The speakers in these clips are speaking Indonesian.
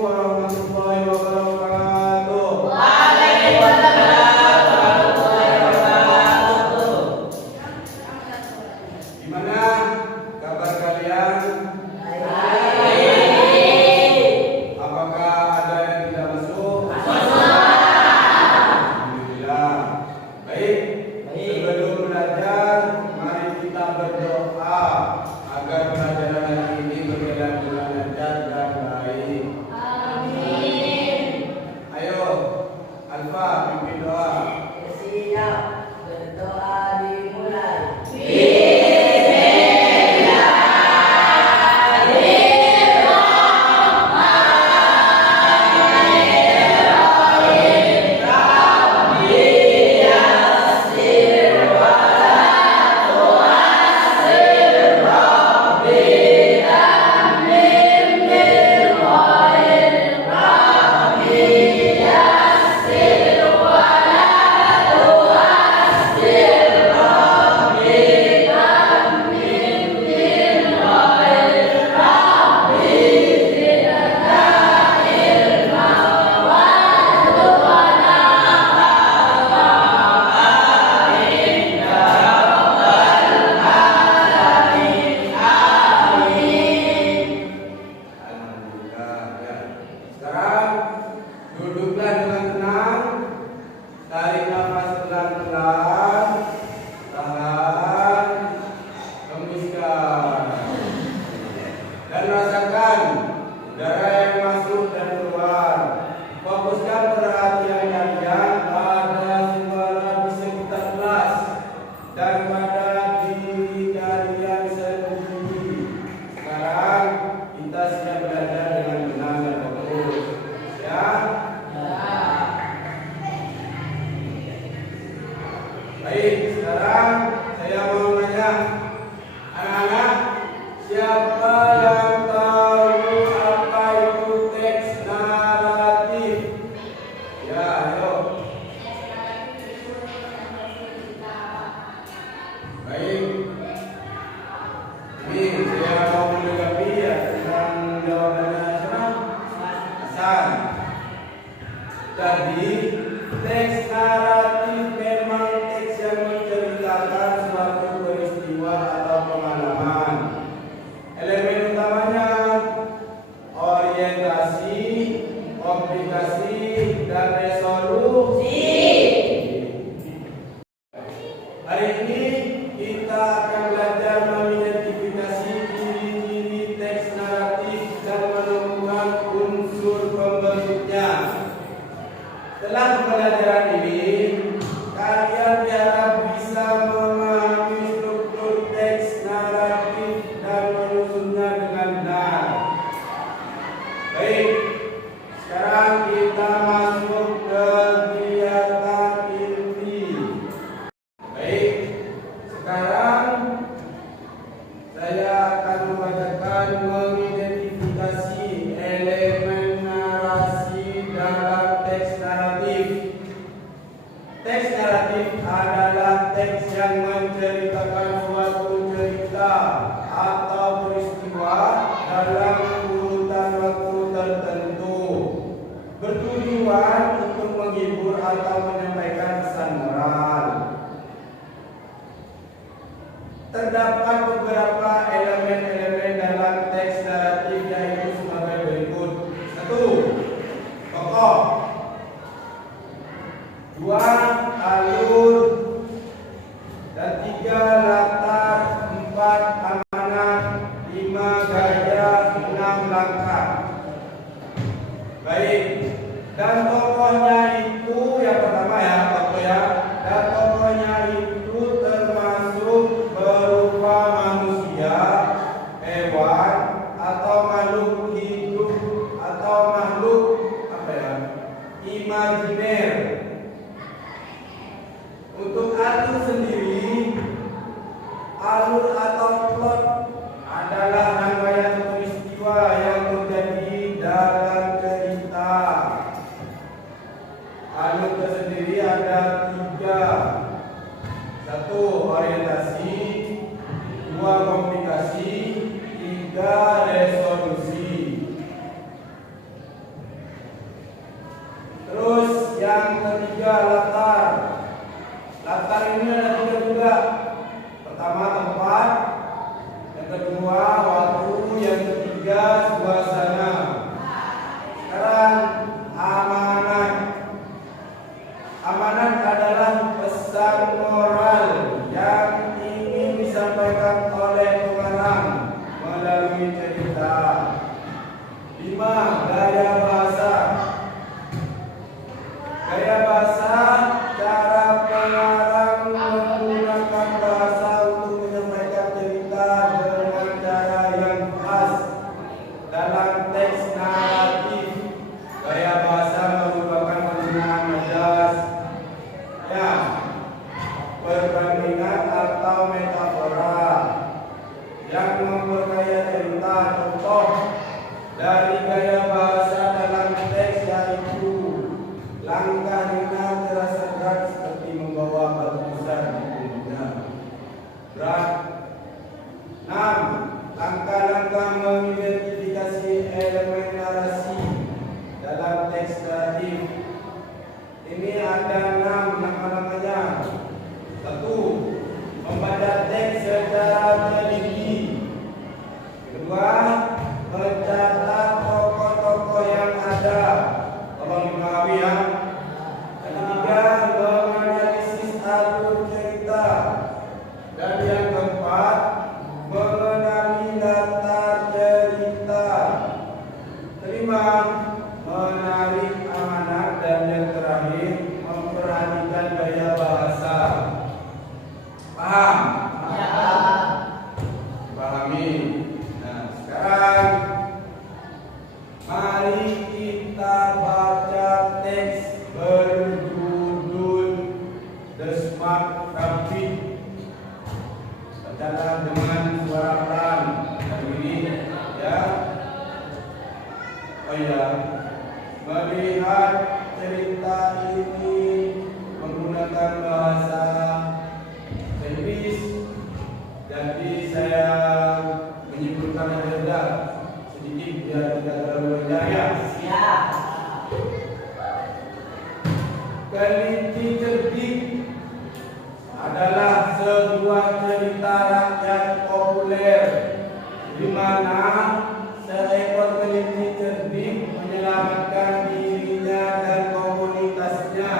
warahmatullahi wabarakatuh. Waalaikumsalam warahmatullahi wabarakatuh. Gimana kabar kalian? Baik. Apakah ada yang tidak masuk? Masuk. Alhamdulillah. Baik. Sebelum belajar, mari kita berdoa agar pelajaran hari ini berjalan dengan lancar dan baik. Amin. Ayo, Alfa, pimpin doa. Siap. Berdoa dimulai. Alhamdulillah. Ya. Sekarang duduklah dengan tenang. Tarik nafas pelan-pelan. Tahan. Hembuskan. Dan rasakan udara yang masuk dan keluar. Fokuskan perhatian kalian pada suara di sekitar kelas dan pada diri kalian sendiri. Sekarang kita siap belajar dengan benar dan fokus. Ya. Baik, sekarang saya mau nanya anak-anak, siapa yang tahu apa itu teks naratif? Ya, ayo. Baik. Ini saya mau menanggapi ya tentang jawabannya siapa? Hasan. Tadi teks naratif memang teks yang menceritakan suatu peristiwa atau pengalaman. Elemen utamanya orientasi, komplikasi, dan resolusi. Hari ini kita akan belajar mengidentifikasi ciri-ciri teks naratif dan menemukan unsur pembentuknya. Setelah pembelajaran ini, kalian diharap bisa memahami struktur teks naratif dan menyusunnya dengan benar. Baik, sekarang kita masuk ke kegiatan inti. Baik, sekarang saya akan membacakan mengidentifikasi elemen narasi dalam teks naratif. Teks naratif adalah teks yang menceritakan suatu cerita atau peristiwa dalam urutan waktu tertentu, bertujuan untuk menghibur atau menyampaikan pesan moral. Terdapat beberapa elemen-elemen dalam teks naratif yaitu sebagai berikut. 1. Tokoh. 2. Alur. Dan 3. Latar. 4. Amanat. 5. Gaya. 6. Langkah. Baik. Dan tokohnya itu yang pertama ya, tokoh ya. Dan tokohnya itu termasuk berupa manusia, hewan, atau makhluk hidup atau makhluk apa ya? Imajiner. Untuk alur sendiri, alur atau plot adalah rangkaian peristiwa yang terjadi dalam cerita. Yang ketiga, latar. Latar ini ada tiga juga. Pertama, tempat. Yang kedua, waktu. Yang ketiga, suasana. Sekarang, amanat. Amanat adalah pesan moral yang ingin disampaikan oleh pengarang melalui cerita. 5. Gaya bahasa. Gaya bahasa, cara pengarang menggunakan bahasa untuk menyampaikan cerita dengan cara yang khas dalam teks naratif. Gaya bahasa merupakan penggunaan majas, ya, perbandingan atau metafora yang memperkaya cerita. Contoh dari gaya bahasa dalam teks yaitu langkah Nina terasa berat seperti membawa batu besar di punggungnya. Berat. 6. Langkah-langkah mengidentifikasi elemen narasi dalam teks naratif. Ini ada 6 nama-namanya. 1. Membaca teks secara teliti. Kedua, mencatat tokoh-tokoh yang ada. Tolong dipahami ya. Yang ketiga, menganalisis alur cerita. Dan yang keempat, mengenali latar cerita. Kelima, menarik amanat. Dan yang terakhir, memperhatikan gaya bahasa. Paham? Pahami. Nah, sekarang mari kita baca teks berjudul The Smart Rabbit. Bacalah dengan suara pelan. Ini ya. Oh ya. Melihat cerita ini menggunakan bahasa Inggris, jadi saya menyimpulkan saja sedikit biar tidak terlalu berjaya. Siap. Kelinci cerdik adalah sebuah cerita rakyat populer di mana seekor kelinci cerdik menyelamatkan dirinya dan komunitasnya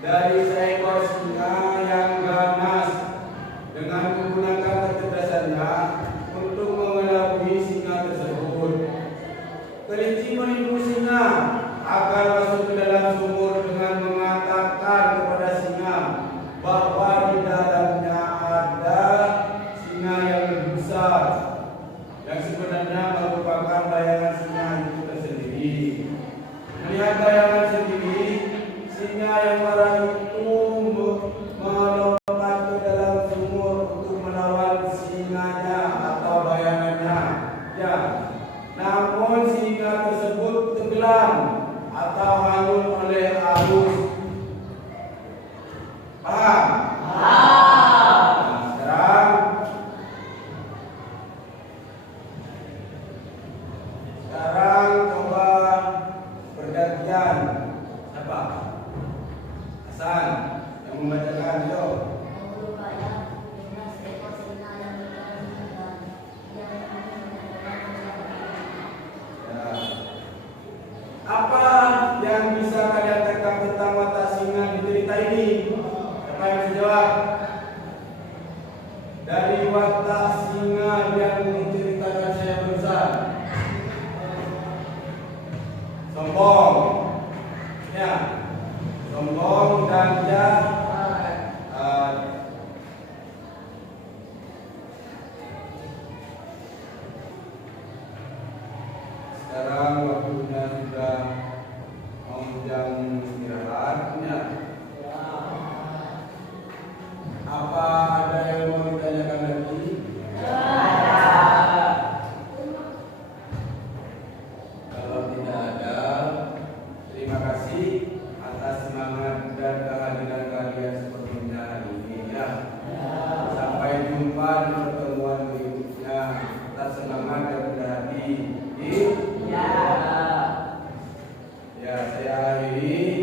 dari seekor singa yang ganas dengan menggunakan kecerdasannya untuk mengelabui singa tersebut. Kelinci menipu singa agar masuk ke dalam sumur dengan mengatakan kepada singa bahwa di dalamnya ada singa yang lebih besar, yang sebenarnya merupakan bayangan singa itu tersendiri. Melihat bayangan sendiri, singa yang marah itu melompat ke dalam sumur untuk melawan singanya atau bayangannya. Ya, namun singa tersebut tenggelam atau hanyut oleh arus. Paham? Nah, sekarang coba pergantian. Siapa? Hasan yang membacakan. Yo. Apa yang bisa kalian tangkap tentang watak singa di cerita ini? Siapa yang bisa jawab? Dari watak singa yang diceritakan saya barusan. Sombong. Ya. Sombong dan jahat. Sekarang waktunya sudah mau jam istirahat. Ya. Apa ada yang mau ditanyakan lagi? Kalau tidak ada, terima kasih atas semangat dan kehadiran kalian sepenuhnya hari ini ya. Sampai jumpa di pertemuan berikutnya. Tetap semangat dan berhati. Ya, saya akhiri.